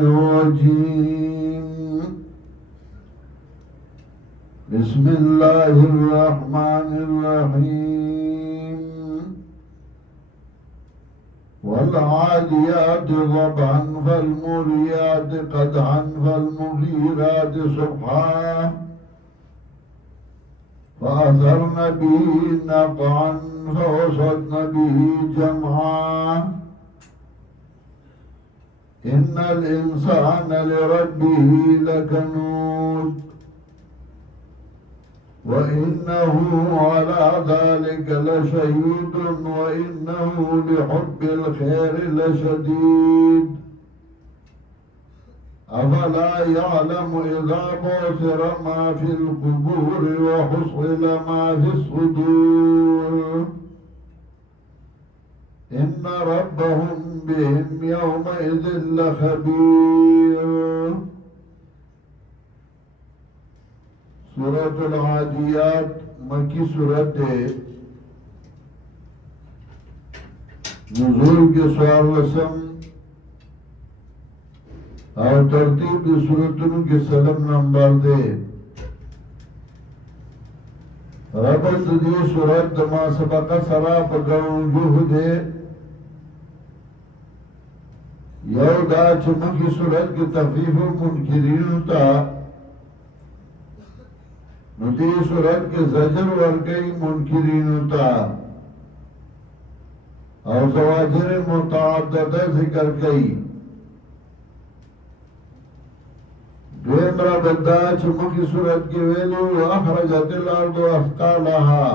الرجيم بسم الله الرحمن الرحيم والعاديات ضبحا فالموريات قدحا فالمغيرات صبحا فأثرن به نقعا فوسطن به جمعا إن الإنسان لربه لكنود وإنه على ذلك لشهيد وإنه لحب الخير لشديد أفلا يعلم إذا بعثر ما في القبور وحصل ما في الصدور إن ربهم بهم يومئذ لخبير. سورة العاديات مکی سورت ہے، نزول کے سوار رسم اور ترتیب دی سورتوں کے سلم نمبر دے. ربط دی سورت ما سبق سرا پکر وجوہ دے. یو دا چمکی سورت کی تخفیف منکرین تا ندی سورت کے زجر ورکی منکرین تا اور زواجر متعددہ ذکر کئی. دویم ربط دا چمکی سورت کی ویلو اخرجت الارض اثقالها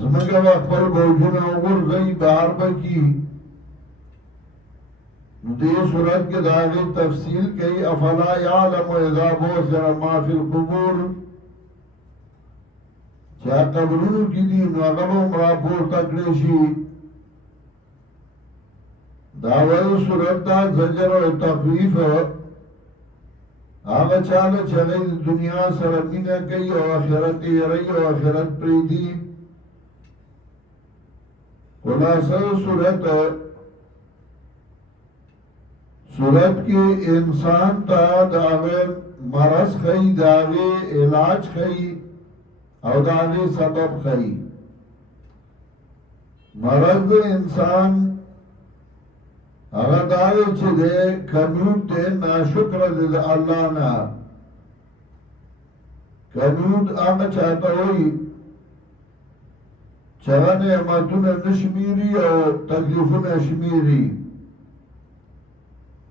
زمگا وقبل بوجن اوگر غی بار بکی. دی صورت کے داغی تفصیل کئی افلا یعلم اذا بعثر ما فی القبور چاہ قبرونو کی دی نوغلو مرابور تکلیشی. داوی صورت دا زجر و تخویف آغا چالا چلی دنیا سرمین کئی و آخرت رئی و آخرت پریدی. خلاصہ صورت کی انسان تا داغے مرض خی، داغے علاج خی او داغے سبب خی. مرض انسان اگر داغے چھ دے کنود دے ناشکر دے اللہ نا. کنود آگا چاہتا ہوئی چگہ نعمتون نشمیری او تکلیفون نشمیری.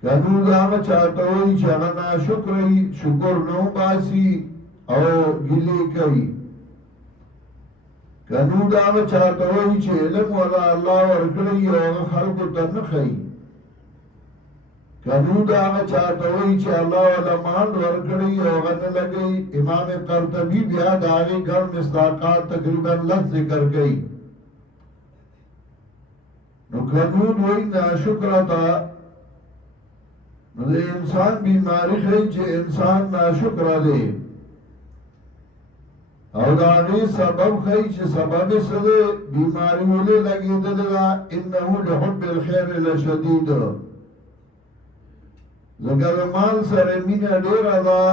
کنود آگا چاہتا ہوئی چگہ ناشکری شکر نو باسی او گلی کئی. کنود آگا چاہتا ہوئی چھ علم والا اللہ ورکڑی او خلق تنخی. کنود آگا چاہتا ہوئی چھ اللہ والا مال ورکڑی او غن لگئی. امام قرطبی بیاد آگے گھر مصداقات تقریباً لفظ ذکر گئی. نو کنود وہی ناشکرتا نو انسان بیماری خیل چه انسان ناشکر دے او داغی سبب خیل چه سبب سدے بیماری ولی لگی دلدا انہو لحب الخیر لشدید. ذکر مال سر مین دیر دا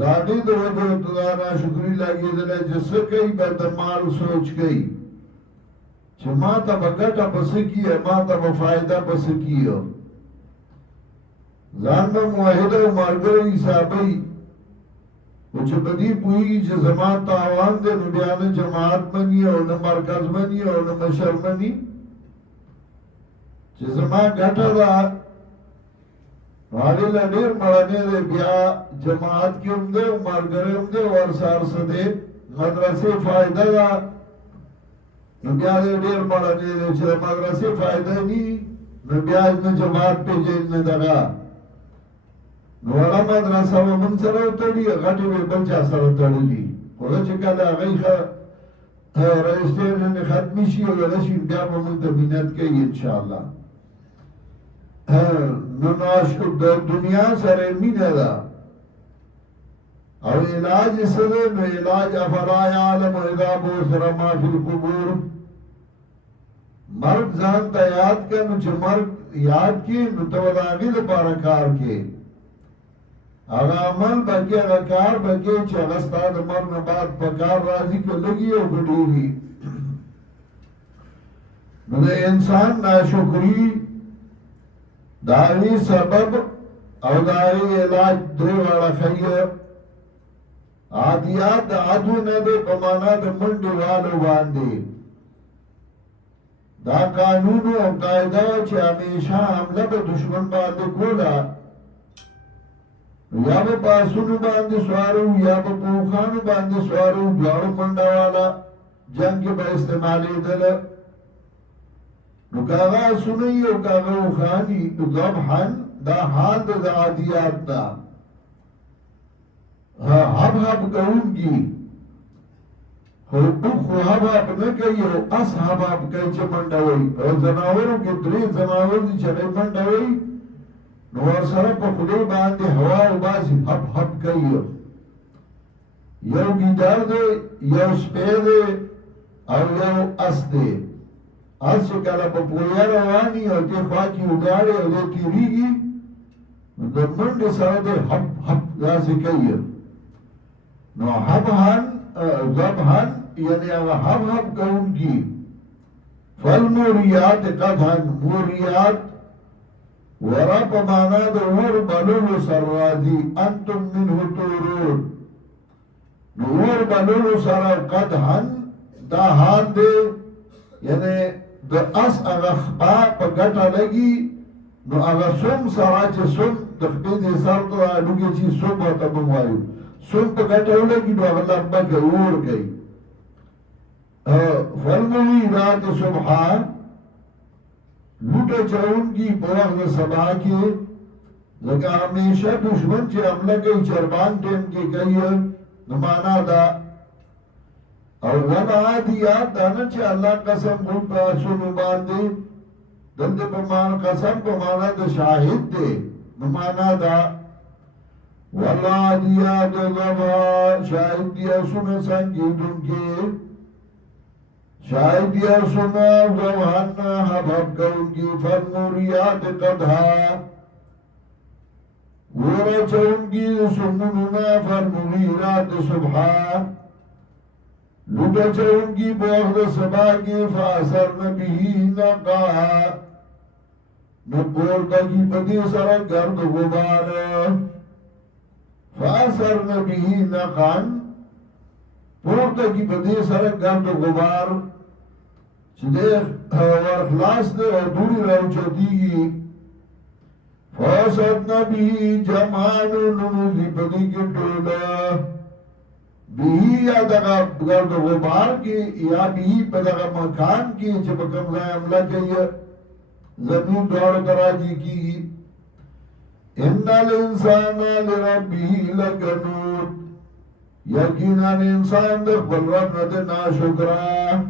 داغی دو وجہ تدا ناشکری لگی دلدا جس کئی برد مال سوچ کئی چه ما تا بگٹا پسکی ہے ما تا بفائدہ پسکی ہے. زان با موحده و مارگر عیسابی و چه بدی پوئی چه زمان تاوان دے نو بیان جماعت منی او نو مرکز منی او نو مشر منی چه زمان گھٹا دا آگے لنیر مڑانے دے بیا جماعت کی ام دے مارگر ام دے ورسار سدے مدرسے فائدہ دا نو بیا دے دیر مڑانے دے چه مدرسے فائدہ نی نو بیا اتنا جماعت پہ جیل دگا. نوالا مدرسہ و من سر اتڑی غٹی وی بلچا سر اتڑی خدا چکا دا غی رئیسٹیرن ختمی شی و لشی بیا با من تبینت کئی انشاءاللہ. نناشکر دنیا سر مین دا او علاج سدے نو علاج افلا یعلم اذا بعثر ما فی القبور مرگ ځان ته یاد کړه نو چې مرگ یاد کی نو ته د هغې دپاره کار کې هغه عمل به کې هغه کار به کې چې هغه ستا د مرګ نه بعد په کار راځي که لږي او که ډېري نو د انسان ناشکري د هغې سبب او د هغې علاج درې واړه ښیي عادیات د عدو نه دی په معنا د منډې والو باندې دا قانون او قاعده چې همیشه حمله په دشمن باندې کوله یا به پاسونو باندې سوارو یا به پوخانو باندې سوارو دواړو منډه والا جنگ کې به استعمالېدل نو که هغه آسونه وي او که هغه اوښان وي نو ذبحن دا حال د عادیات ده حب حب کوونکي خو حب حب نه کوي او اس حب حب کوي چې منډه وایي او ځناورو کې درې ځناور دي چې هغوی منډه وایي نو ورسره په خولې باندې هوا وباسي حب حب کوي یو ګیدړ دی یو سپی دی او یو اس دی اس چې کله په پویه رواني او دې خوا کې ولاړې او دې تېرېږي نو د منډې سره دی حب حب داسې کوي نو حبحن ذبحن یعنی هغه حب حب کوونکي فالموریات قدحن موریات ورا په معنا د اور بلولو سره راځي انتم منه تورون نو اور بلولو سره قدحن دا حال دی یعنی د اس هغه خپا په ګټه لګي نو هغه سوم سره چې سوم د خپې دې سر ته راډوږي چې سوم ورته موږ وایو سوم په ګټه ولګي نو هغه لمبه کوي اور کوي فالمغیرات صبحا لوټه چاونکي په وخت د سبا کې ځکه همیشه دشمن چې حمله کوي چربان ټیم کې کوي نو معنا دا او والعادیات دا نه چې الله قسم کوي په آسونو باندې دلته په معنا قسم په معنا د شاهد دی نو معنا دا والعادیات ضبحا شاهد دی آسونه سنجیدونکي شاید یا سنا ضبحن حبب کونکی فالموریات قدحا ورا چونکی سموننا فالمغیرات صبحا لوٹا چونکی بوخد سبا کی فاثرن بهی نقا نپورتا کی پتی سر گرد غبار فاثرن بهی نقان پورتا کی پتی سر گرد غبار چې دې ورخلاص دې او دوری راوچتیږي فاسد نبی جمانو نموزی پدی کی ټوله به یا دغه ګرد غبار کې یا به په دغه مکان کې چې په کوم ځای حمله کوي زمین دواړو ته راځي کېږي ان الانسان لربه لکنود یقینا انسان د خپل رب نه ناشکره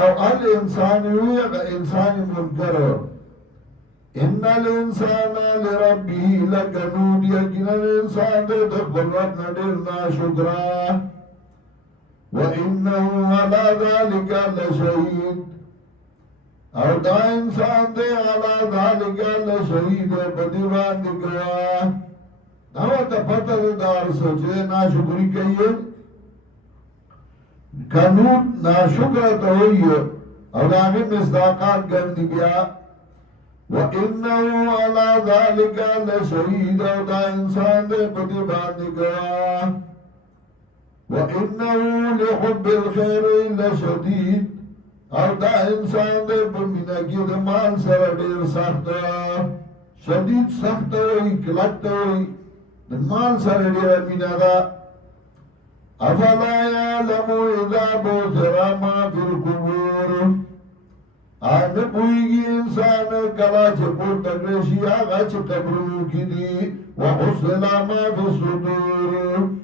او الانسان هو انسان منکر ان الانسان لربه لکنود یقینا انسان د خپل رب نه ډېر ناشکره وانه على ذلك لشهید او دا انسان دے على ذلك لشهید بدی باندې گواه دا ته پته دار سوچے ناشکری کئیے قانون ناشکر ته وي او دا غي مصداقات ګرځي بیا وانه على ذلك لشهید او دا انسان دے بدی باندې گواه وانه لحب الخير لشدید او دا انسان دے په مینا کې د مال سره ډیر سخت شدید سخت وي کلک وي د مال سره ډیر مینا ده افلا يعلم اذا بوثر ما في القبور ان پویږي انسان کلا چې پورته کړی شي هغه چې قبرونو کې دي وحصل ما في الصدور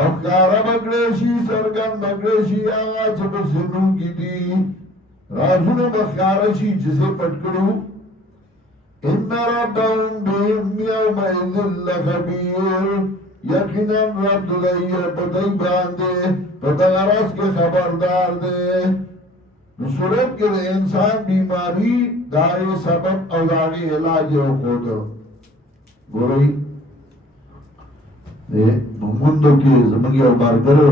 او کارا بگڑے شی سرگن بگڑے شی آغا چه بسنو کی دی رازون بخیارا شی جسے پٹکڑو ان ربهم بهم یوم اذن لخبیر یقینا رب دلائی پتائی باندے پتا غرس کے خبردار دے सूरत के इंसान बीमारी दावे सबब और दावे इलाज हो खुद गोई मुंडो के जमगी और बार करो